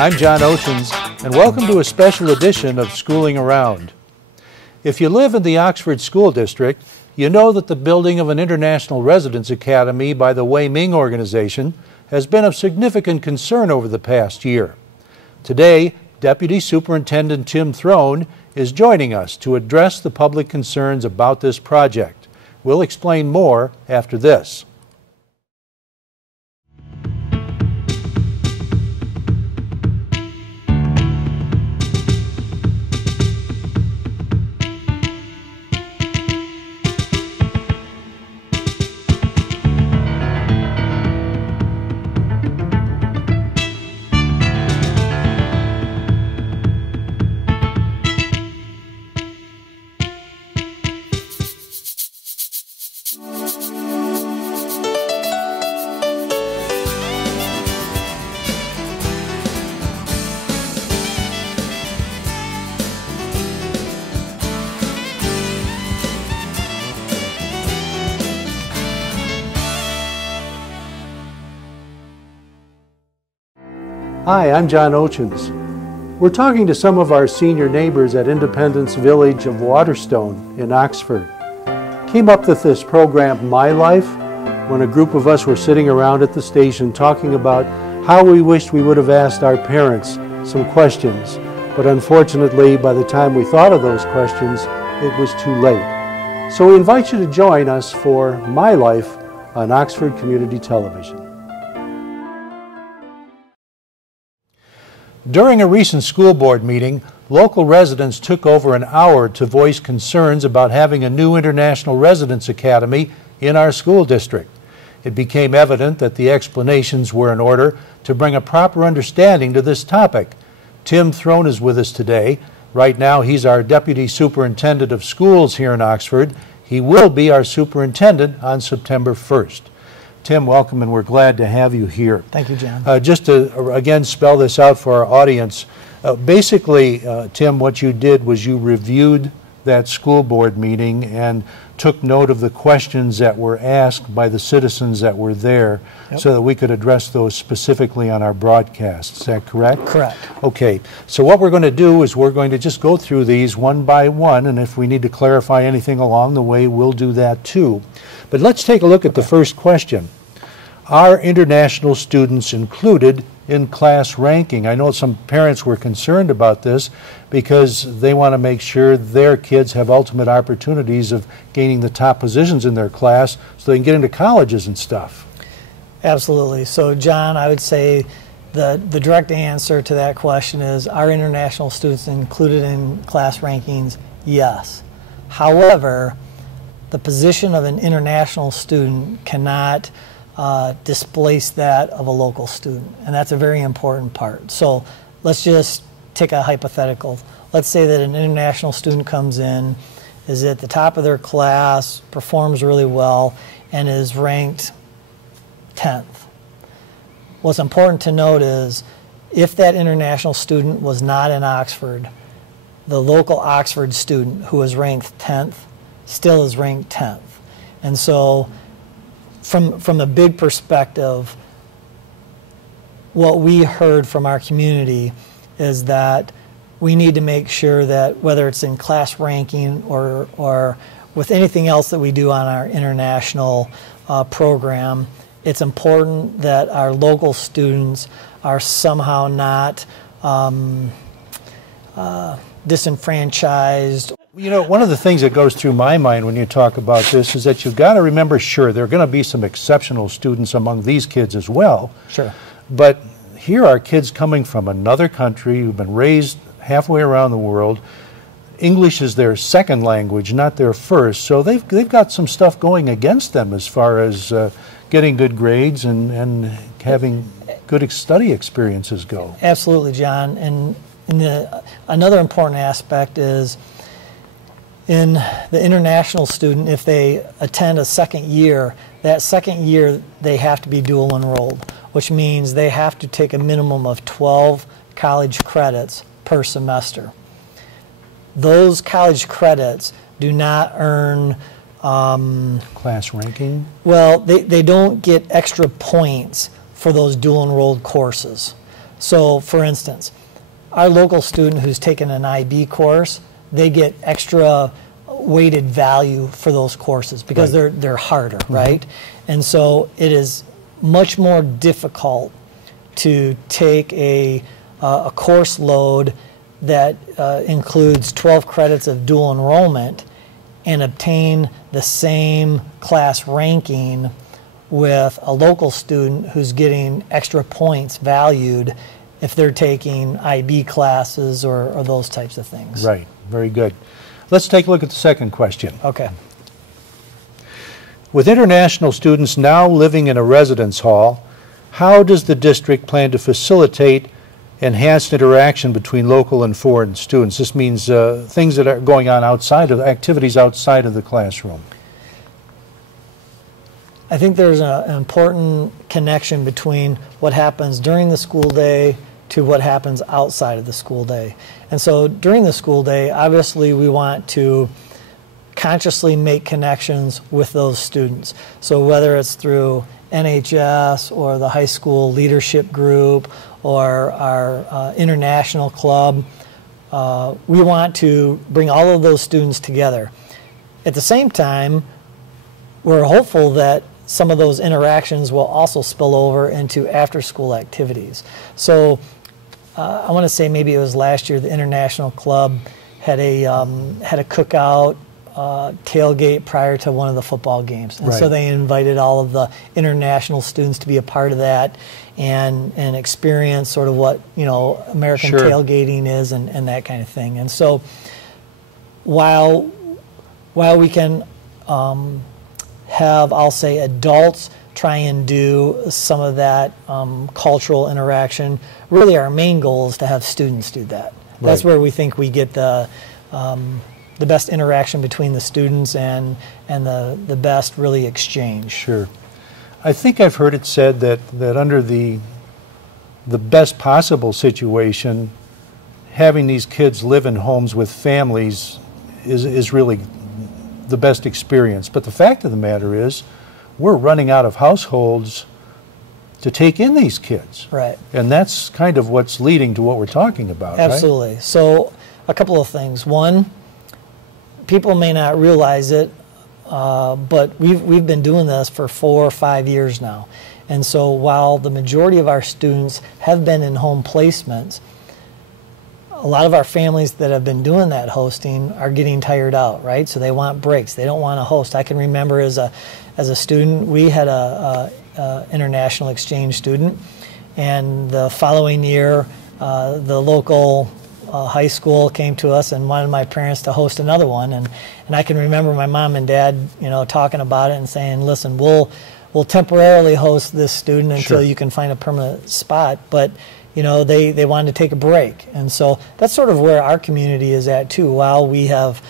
I'm John Oetjens, and welcome to a special edition of Schooling Around. If you live in the Oxford School District, you know that the building of an international residence academy by the Wei Ming organization has been of significant concern over the past year. Today, Deputy Superintendent Tim Throne is joining us to address the public concerns about this project. We'll explain more after this. Hi, I'm John Oetjens. We're talking to some of our senior neighbors at Independence Village of Waterstone in Oxford. Came up with this program, My Life, when a group of us were sitting around at the station talking about how we wished we would have asked our parents some questions. But unfortunately, by the time we thought of those questions, it was too late. So we invite you to join us for My Life on Oxford Community Television. During a recent school board meeting, local residents took over an hour to voice concerns about having a new international residence academy in our school district. It became evident that the explanations were in order to bring a proper understanding to this topic. Tim Throne is with us today. Right now, he's our Deputy Superintendent of Schools here in Oxford. He will be our superintendent on September 1st. Tim, welcome, and we're glad to have you here. Thank you, John. Just to, again, spell this out for our audience, basically, Tim, what you did was you reviewed that school board meeting and took note of the questions that were asked by the citizens that were there. Yep. So that we could address those specifically on our broadcast. Is that correct? Correct. Okay, so what we're going to do is we're going to just go through these one by one, and if we need to clarify anything along the way, we'll do that too. But let's take a look at the first question. Are international students included in class ranking? I know some parents were concerned about this because they want to make sure their kids have ultimate opportunities of gaining the top positions in their class so they can get into colleges and stuff. Absolutely. So, John, I would say the direct answer to that question is, are international students included in class rankings? Yes. However, the position of an international student cannot displace that of a local student, and that's a very important part. So let's just take a hypothetical. Let's say that an international student comes in, is at the top of their class, performs really well, and is ranked 10th. What's important to note is if that international student was not in Oxford, the local Oxford student who was ranked 10th still is ranked 10th. And so from the big perspective, what we heard from our community is that we need to make sure that whether it's in class ranking or with anything else that we do on our international program, it's important that our local students are somehow not disenfranchised. You know, one of the things that goes through my mind when you talk about this is that you've got to remember, sure, there are going to be some exceptional students among these kids as well. Sure. But here are kids coming from another country who've been raised halfway around the world. English is their second language, not their first. So they've got some stuff going against them as far as getting good grades and having good study experiences go. Absolutely, John. And another important aspect is in the international student, if they attend a second year, that second year they have to be dual enrolled, which means they have to take a minimum of 12 college credits per semester. Those college credits do not earn class ranking? Well, they don't get extra points for those dual enrolled courses. So, for instance, our local student who's taken an IB course, they get extra weighted value for those courses because they're harder, right? And so it is much more difficult to take a course load that includes 12 credits of dual enrollment and obtain the same class ranking with a local student who's getting extra points valued if they're taking IB classes or those types of things. Right, very good. Let's take a look at the second question. Okay. With international students now living in a residence hall, how does the district plan to facilitate enhanced interaction between local and foreign students? This means things that are going on outside of, activities outside of the classroom. I think there's an important connection between what happens during the school day to what happens outside of the school day. And so during the school day, obviously we want to consciously make connections with those students. So whether it's through NHS or the high school leadership group or our international club, we want to bring all of those students together. At the same time, we're hopeful that some of those interactions will also spill over into after-school activities. So I want to say maybe it was last year the International Club had a cookout tailgate prior to one of the football games. And so they invited all of the international students to be a part of that and experience sort of what, you know, American tailgating is and that kind of thing. And so while we can have, I'll say, adults try and do some of that cultural interaction, really our main goal is to have students do that. That's where we think we get the best interaction between the students and the best really exchange. Sure. I think I've heard it said that under the best possible situation, having these kids live in homes with families is really the best experience. But the fact of the matter is, we're running out of households to take in these kids. Right. And that's kind of what's leading to what we're talking about. Absolutely. Right? So a couple of things. One, people may not realize it, but we've been doing this for 4 or 5 years now. And so while the majority of our students have been in home placements, a lot of our families that have been doing that hosting are getting tired out, right? So they want breaks. They don't want to host. I can remember as a student, we had a international exchange student, and the following year, the local high school came to us and wanted my parents to host another one, and I can remember my mom and dad, you know, talking about it and saying, "Listen, we'll temporarily host this student until you can find a permanent spot," but you know, they wanted to take a break. And so that's sort of where our community is at too. While we have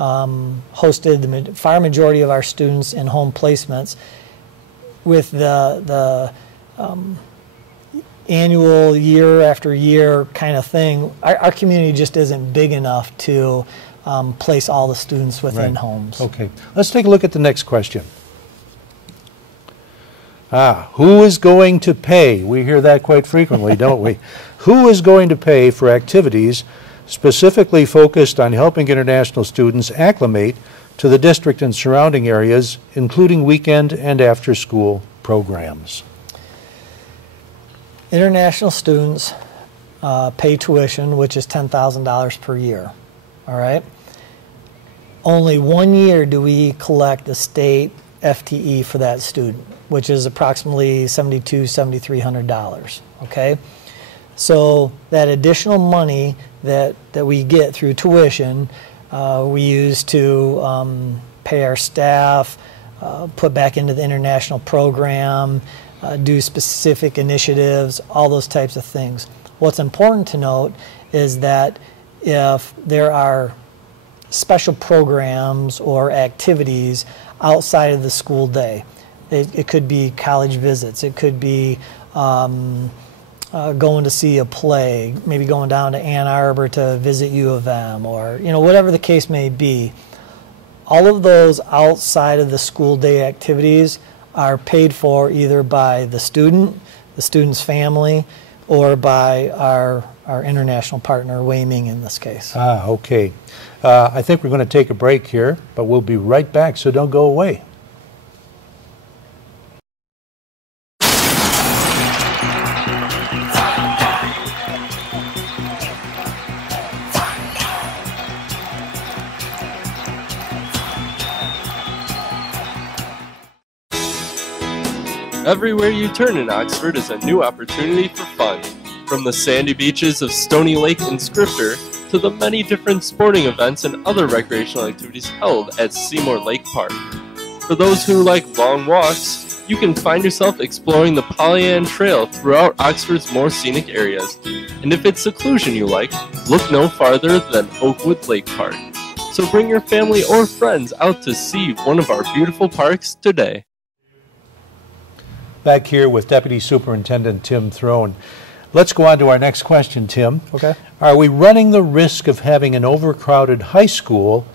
hosted the far majority of our students in home placements, with the annual year after year kind of thing, our community just isn't big enough to place all the students within homes. Okay, let's take a look at the next question. Who is going to pay? We hear that quite frequently, don't we? Who is going to pay for activities specifically focused on helping international students acclimate to the district and surrounding areas, including weekend and after-school programs? International students pay tuition, which is $10,000 per year, all right? Only 1 year do we collect the state FTE for that student, which is approximately $7,200, $7,300, okay? So that additional money that we get through tuition, we use to pay our staff, put back into the international program, do specific initiatives, all those types of things. What's important to note is that if there are special programs or activities outside of the school day, it could be college visits, it could be going to see a play, maybe going down to Ann Arbor to visit U of M, or you know, whatever the case may be. All of those outside of the school day activities are paid for either by the student's family, or by our international partner, Wei Ming in this case. Ah, okay. I think we're going to take a break here, but we'll be right back, so don't go away. Everywhere you turn in Oxford is a new opportunity for fun. From the sandy beaches of Stony Lake and Scrifter to the many different sporting events and other recreational activities held at Seymour Lake Park. For those who like long walks, you can find yourself exploring the Pollyann Trail throughout Oxford's more scenic areas. And if it's seclusion you like, look no farther than Oakwood Lake Park. So bring your family or friends out to see one of our beautiful parks today. Back here with Deputy Superintendent Tim Throne. Let's go on to our next question, Tim. Okay. Are we running the risk of having an overcrowded high school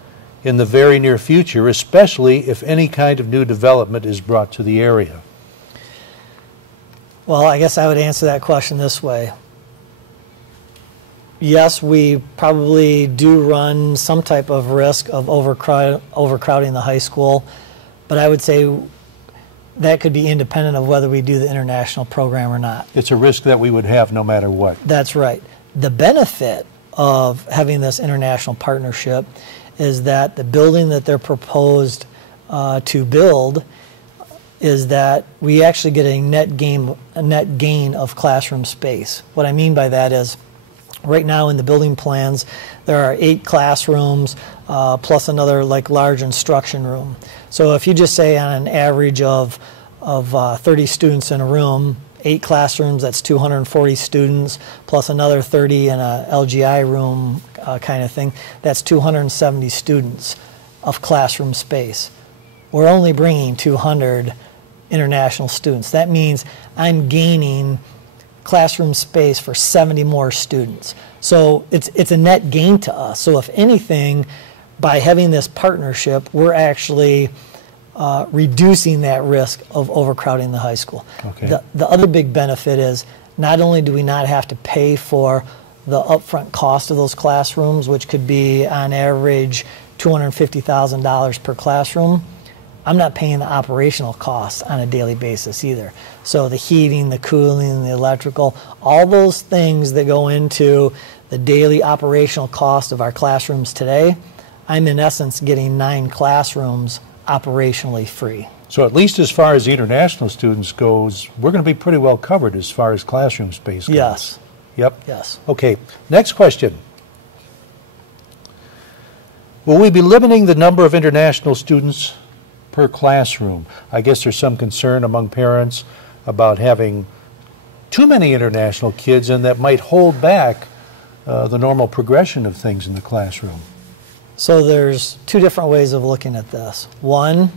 in the very near future, especially if any kind of new development is brought to the area? Well, I guess I would answer that question this way. Yes, we probably do run some type of risk of overcrowding the high school, but I would say that could be independent of whether we do the international program or not. It's a risk that we would have no matter what. That's right. The benefit of having this international partnership is that the building that they're proposed to build is that we actually get a net gain of classroom space. What I mean by that is, right now in the building plans, there are 8 classrooms plus another large instruction room. So if you just say on an average of 30 students in a room, 8 classrooms, that's 240 students, plus another 30 in a LGI room kind of thing, that's 270 students of classroom space. We're only bringing 200 international students. That means I'm gaining classroom space for 70 more students. So it's a net gain to us. So if anything, by having this partnership, we're actually reducing that risk of overcrowding the high school. Okay. The other big benefit is not only do we not have to pay for the upfront cost of those classrooms, which could be on average $250,000 per classroom, I'm not paying the operational costs on a daily basis either. So the heating, the cooling, the electrical, all those things that go into the daily operational cost of our classrooms today, I'm in essence getting 9 classrooms operationally free. So at least as far as the international students goes, we're going to be pretty well covered as far as classroom space goes. Yes. Yep. Yes. Okay, next question. Will we be limiting the number of international students per classroom? I guess there's some concern among parents about having too many international kids, and that might hold back the normal progression of things in the classroom. So there's 2 different ways of looking at this. One,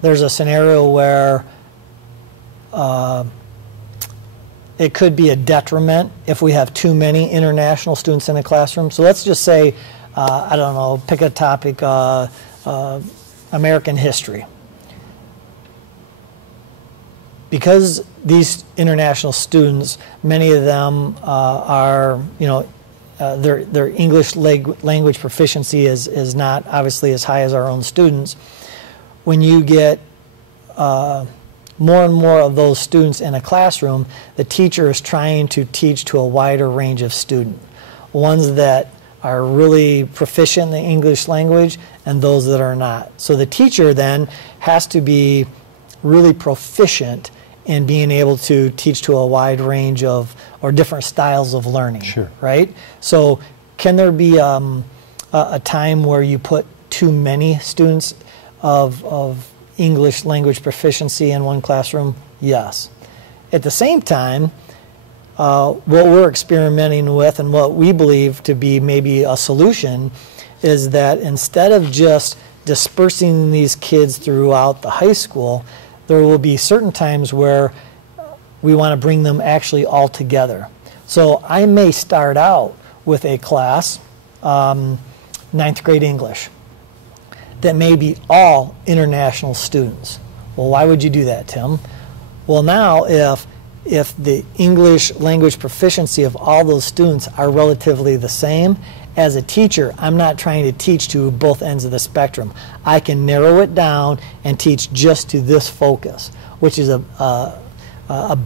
there's a scenario where it could be a detriment if we have too many international students in a classroom. So let's just say, I don't know, pick a topic, American history. Because these international students, many of them are, their English language proficiency is not obviously as high as our own students. When you get more and more of those students in a classroom, the teacher is trying to teach to a wider range of students. Ones that are really proficient in the English language and those that are not. So the teacher then has to be really proficient in being able to teach to a wide range of, or different styles of learning. Sure. Right? So can there be a time where you put too many students of English language proficiency in one classroom? Yes. At the same time, what we're experimenting with and what we believe to be maybe a solution is that instead of just dispersing these kids throughout the high school, there will be certain times where we want to bring them actually all together. So I may start out with a class, 9th grade English, that may be all international students. Well, why would you do that, Tim? Well, now if if the English language proficiency of all those students are relatively the same, as a teacher, I'm not trying to teach to both ends of the spectrum. I can narrow it down and teach just to this focus, which is a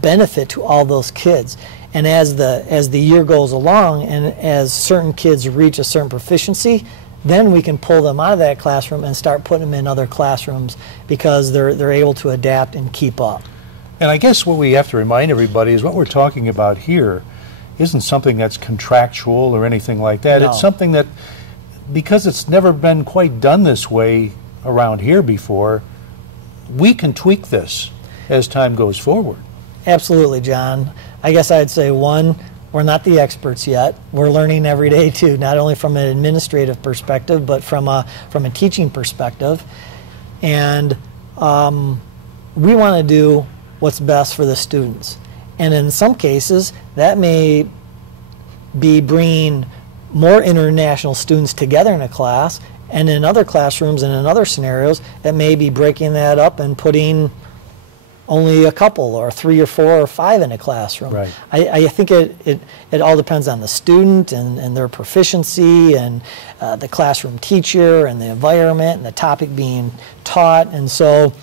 benefit to all those kids. And as the year goes along, and as certain kids reach a certain proficiency, then we can pull them out of that classroom and start putting them in other classrooms because they're able to adapt and keep up. And I guess what we have to remind everybody is what we're talking about here isn't something that's contractual or anything like that. No. It's something that, because it's never been quite done this way around here before, we can tweak this as time goes forward. Absolutely, John. I guess I'd say, one, we're not the experts yet. We're learning every day too, not only from an administrative perspective, but from a teaching perspective. And we want to do what's best for the students. And in some cases, that may be bringing more international students together in a class, and in other classrooms and in other scenarios, it may be breaking that up and putting only a couple or 3 or 4 or 5 in a classroom. Right. I think it all depends on the student and their proficiency and the classroom teacher and the environment and the topic being taught. And so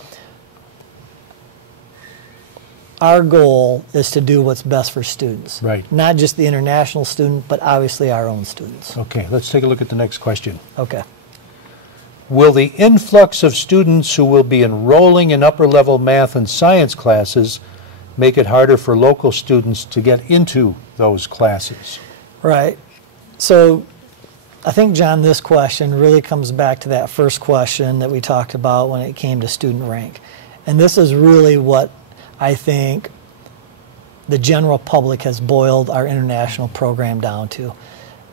our goal is to do what's best for students. Right. Not just the international student, but obviously our own students. Okay, let's take a look at the next question. Okay. Will the influx of students who will be enrolling in upper-level math and science classes make it harder for local students to get into those classes? Right. So I think, John, this question really comes back to that first question that we talked about when it came to student rank. And this is really what I think the general public has boiled our international program down to.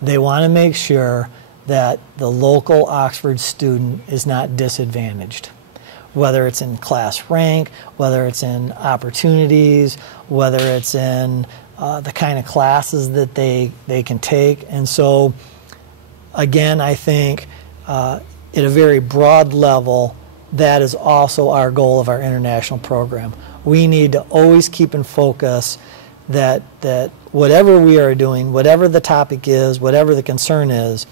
They want to make sure that the local Oxford student is not disadvantaged, whether it's in class rank, whether it's in opportunities, whether it's in the kind of classes that they can take. And so, again, I think at a very broad level, that is also our goal of our international program. We need to always keep in focus that whatever we are doing, whatever the topic is, whatever the concern is,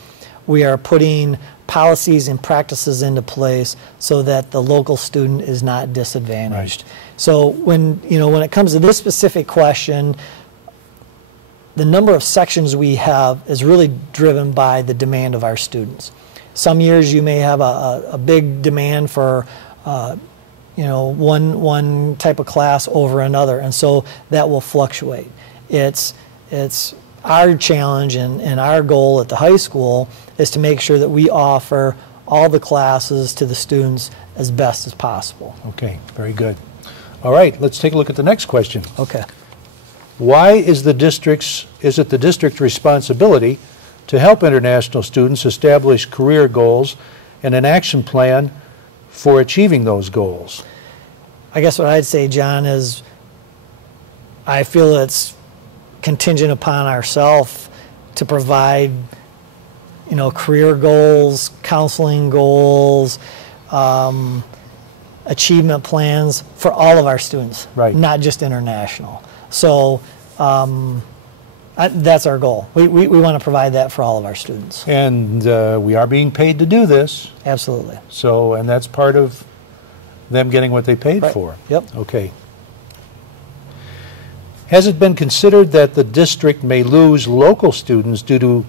we are putting policies and practices into place so that the local student is not disadvantaged. Right. So when it comes to this specific question, the number of sections we have is really driven by the demand of our students. Some years you may have a big demand for one type of class over another, and so that will fluctuate. It's our challenge and our goal at the high school is to make sure that we offer all the classes to the students as best as possible. Okay, very good. All right, let's take a look at the next question. Okay. Why is it the district's responsibility to help international students establish career goals and an action plan for achieving those goals? I guess what I'd say, John, is I feel it's contingent upon ourselves to provide, career goals, counseling goals, achievement plans for all of our students, right, not just international. So that's our goal. We want to provide that for all of our students. And we are being paid to do this. Absolutely. So, and that's part of them getting what they paid Right. for. Yep. Okay. Has it been considered that the district may lose local students due to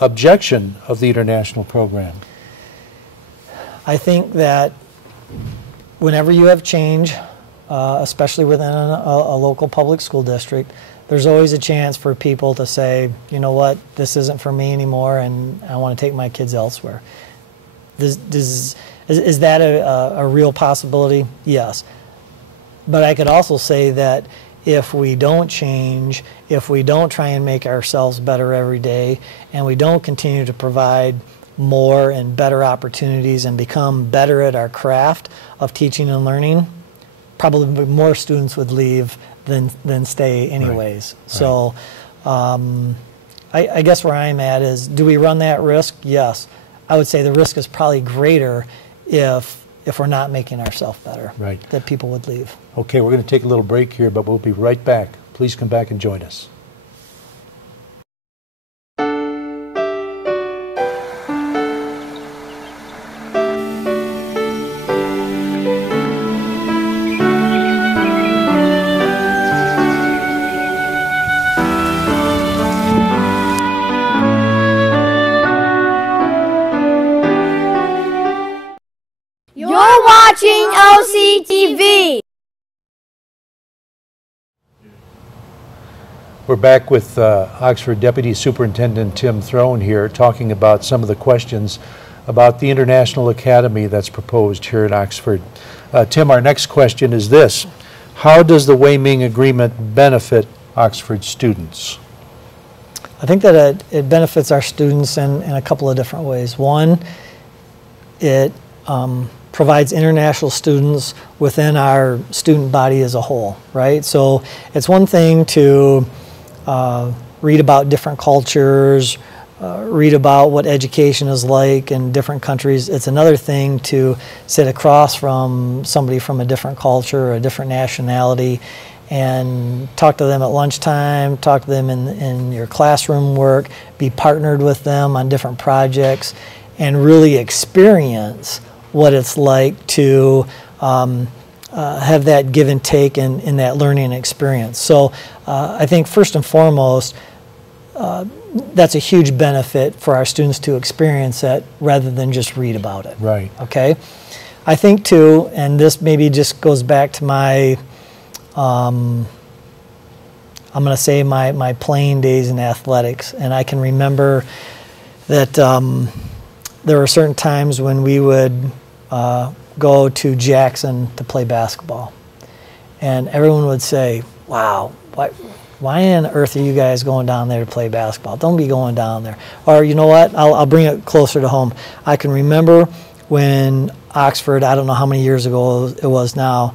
objection of the international program? I think that whenever you have change, especially within a local public school district, there's always a chance for people to say, you know what, this isn't for me anymore and I want to take my kids elsewhere. Is that a real possibility? Yes. But I could also say that if we don't change, if we don't try and make ourselves better every day, and we don't continue to provide more and better opportunities and become better at our craft of teaching and learning, probably more students would leave than stay anyways. Right. So I guess where I'm at is, do we run that risk? Yes. I would say the risk is probably greater if if we're not making ourselves better, Right. that people would leave. Okay, we're going to take a little break here, but we'll be right back. Please come back and join us. You're watching OCTV. We're back with Oxford Deputy Superintendent Tim Throne here, talking about some of the questions about the International Academy that's proposed here at Oxford. Tim, our next question is this: how does the Wei-Ming Agreement benefit Oxford students? I think that it benefits our students in a couple of different ways. One, it provides international students within our student body as a whole, right? So it's one thing to read about different cultures, read about what education is like in different countries. It's another thing to sit across from somebody from a different culture or a different nationality and talk to them at lunchtime, talk to them in your classroom work, be partnered with them on different projects, and really experience what it's like to have that give and take in that learning experience. So I think first and foremost, that's a huge benefit for our students to experience that rather than just read about it. Right. Okay? I think too, and this maybe just goes back to my, I'm going to say my playing days in athletics, and I can remember that there were certain times when we would go to Jackson to play basketball. And everyone would say, wow, why on earth are you guys going down there to play basketball? Don't be going down there. Or you know what, I'll bring it closer to home. I can remember when Oxford, I don't know how many years ago it was now,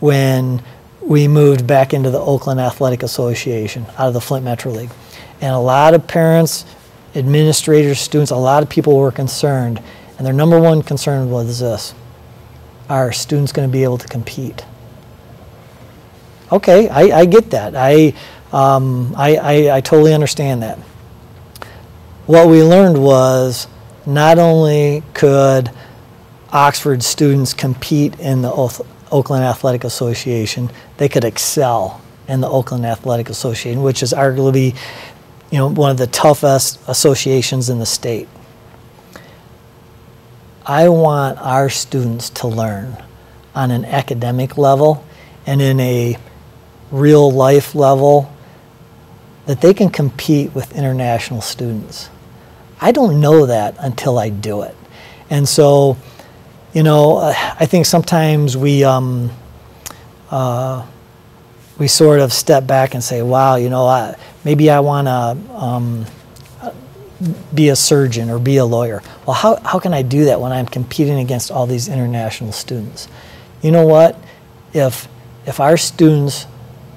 when we moved back into the Oakland Athletic Association out of the Flint Metro League. And a lot of parents, administrators, students, a lot of people were concerned. And their number one concern was this: are students going to be able to compete? Okay, I get that. I totally understand that. What we learned was not only could Oxford students compete in the Oakland Athletic Association, they could excel in the Oakland Athletic Association, which is arguably, one of the toughest associations in the state. I want our students to learn on an academic level and in a real life level that they can compete with international students. I don't know that until I do it. And so, I think sometimes we sort of step back and say, wow, maybe I want to be a surgeon or be a lawyer. Well, how can I do that when I'm competing against all these international students? You know what? If our students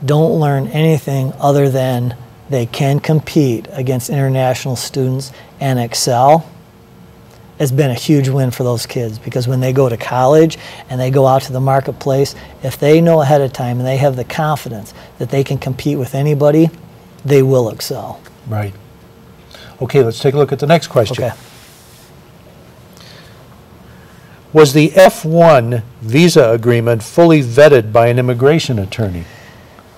don't learn anything other than they can compete against international students and excel, it's been a huge win for those kids, because when they go to college and they go out to the marketplace, if they know ahead of time and they have the confidence that they can compete with anybody, they will excel. Right. Okay, let's take a look at the next question. Okay. Was the F1 visa agreement fully vetted by an immigration attorney?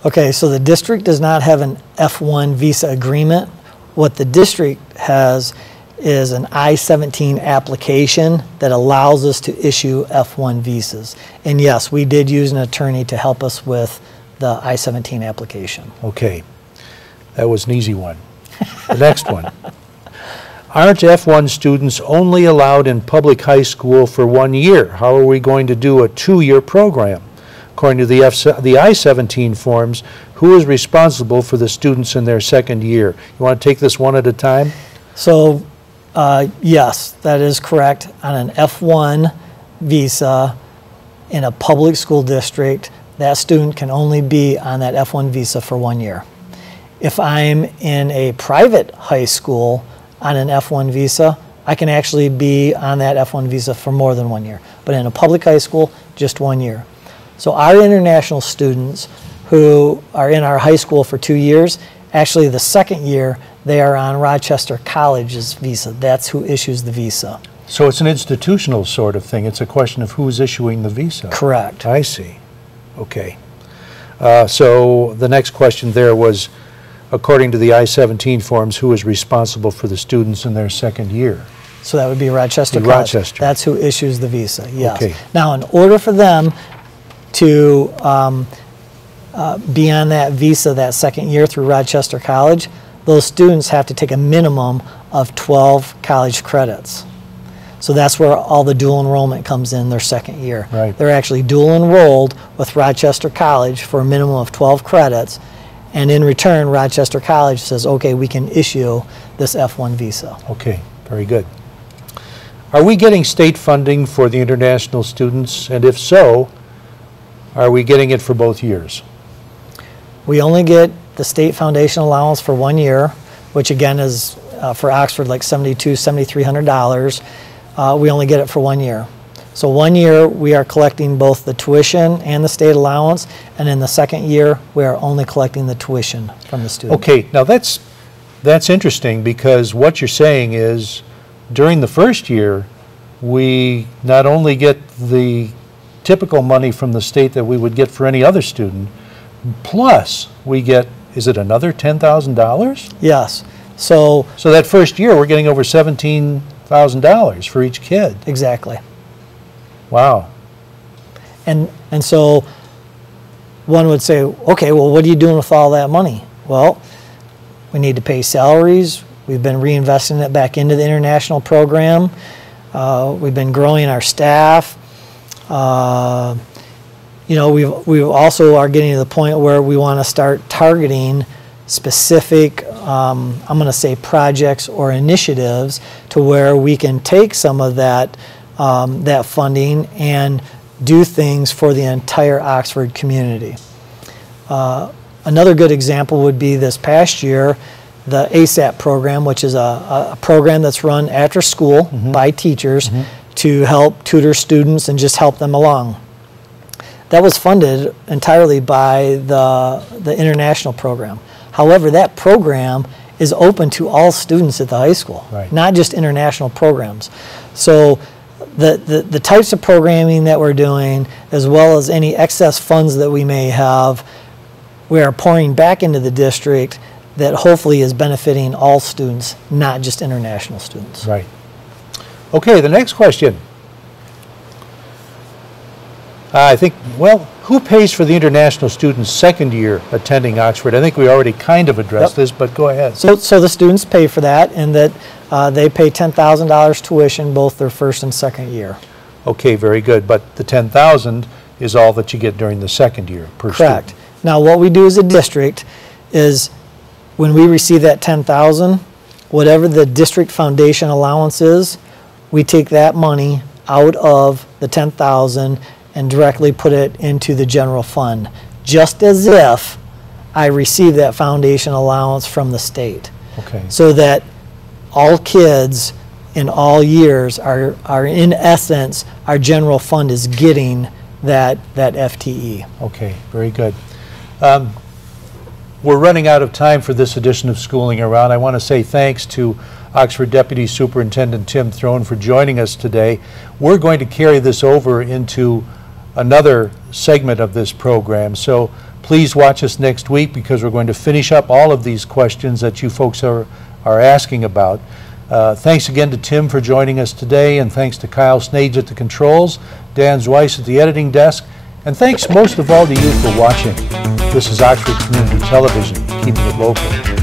Okay, so the district does not have an F1 visa agreement. What the district has is an I-17 application that allows us to issue F1 visas. And yes, we did use an attorney to help us with the I-17 application. Okay, that was an easy one. The next one. Aren't F1 students only allowed in public high school for 1 year? How are we going to do a 2-year program? According to the I-17 forms, who is responsible for the students in their second year? You want to take this one at a time? So, yes, that is correct. On an F1 visa in a public school district, that student can only be on that F1 visa for 1 year. If I'm in a private high school on an F1 visa, I can actually be on that F1 visa for more than 1 year. but in a public high school, just 1 year. So our international students who are in our high school for 2 years, actually the second year, they are on Rochester College's visa. That's who issues the visa. So it's an institutional sort of thing. It's a question of who's issuing the visa. Correct. I see. Okay. So the next question there was, according to the I-17 forms, who is responsible for the students in their second year? So that would be Rochester College. Rochester. That's who issues the visa, yes. Okay. Now, in order for them to be on that visa that second year through Rochester College, those students have to take a minimum of 12 college credits. So that's where all the dual enrollment comes in their second year. Right. They're actually dual enrolled with Rochester College for a minimum of 12 credits, and in return, Rochester College says, okay, we can issue this F1 visa. Okay, very good. Are we getting state funding for the international students? And if so, are we getting it for both years? We only get the state foundation allowance for 1 year, which again is for Oxford like $7,300. We only get it for 1 year. So 1 year we are collecting both the tuition and the state allowance, and in the second year we are only collecting the tuition from the student. Okay, now that's interesting, because what you're saying is during the first year we not only get the typical money from the state that we would get for any other student, plus we get, is it another $10,000? Yes. So that first year we're getting over $17,000 for each kid. exactly. Wow. And so one would say, okay, well, what are you doing with all that money? Well, we need to pay salaries. We've been reinvesting it back into the international program. We've been growing our staff. You know, we also are getting to the point where we want to start targeting specific, I'm going to say projects or initiatives, to where we can take some of that that funding and do things for the entire Oxford community. Another good example would be this past year, the ASAP program, which is a program that's run after school by teachers to help tutor students and just help them along. That was funded entirely by the international program. However, that program is open to all students at the high school, right, not just international programs. So the types of programming that we're doing, as well as any excess funds that we may have, we are pouring back into the district that hopefully is benefiting all students, not just international students. Right. Okay, the next question. I think, well, who pays for the international students' second year attending Oxford? I think we already kind of addressed this, but go ahead. So the students pay for that, and that they pay $10,000 tuition both their first and second year. Okay, very good. But the $10,000 is all that you get during the second year per Correct. student. Now, what we do as a district is when we receive that $10,000, whatever the district foundation allowance is, we take that money out of the $10,000 and directly put it into the general fund, just as if I received that foundation allowance from the state. Okay. So that all kids in all years are in essence, our general fund is getting that FTE. Okay, very good. We're running out of time for this edition of Schooling Around. I want to say thanks to Oxford Deputy Superintendent Tim Throne for joining us today. We're going to carry this over into another segment of this program, so please watch us next week, because we're going to finish up all of these questions that you folks are asking about. Thanks again to Tim for joining us today, and thanks to Kyle Snage at the controls, Dan Zweiss at the editing desk, and thanks most of all to you for watching. This is Oxford Community Television, keeping it local.